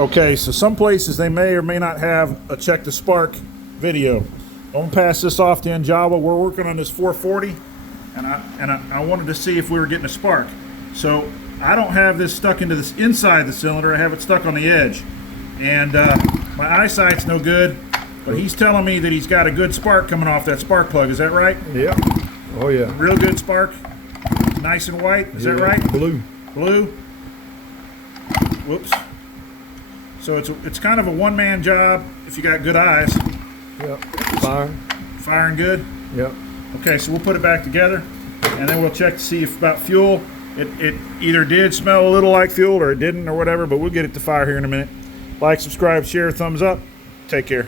Okay, so some places they may or may not have a check the spark video. I'm gonna pass this off to Njava. We're working on this 440, and I wanted to see if we were getting a spark. So I don't have this stuck into this inside the cylinder. I have it stuck on the edge, and my eyesight's no good. But he's telling me that he's got a good spark coming off that spark plug. Is that right? Yeah. Oh yeah. Real good spark. Nice and white. Is that right? Blue. Blue. Whoops. So it's kind of a one-man job if you got good eyes. Yep. Firing good? Yep. Okay, so we'll put it back together, and then we'll check to see if about fuel. It either did smell a little like fuel or it didn't or whatever, but we'll get it to fire here in a minute. Like, subscribe, share, thumbs up. Take care.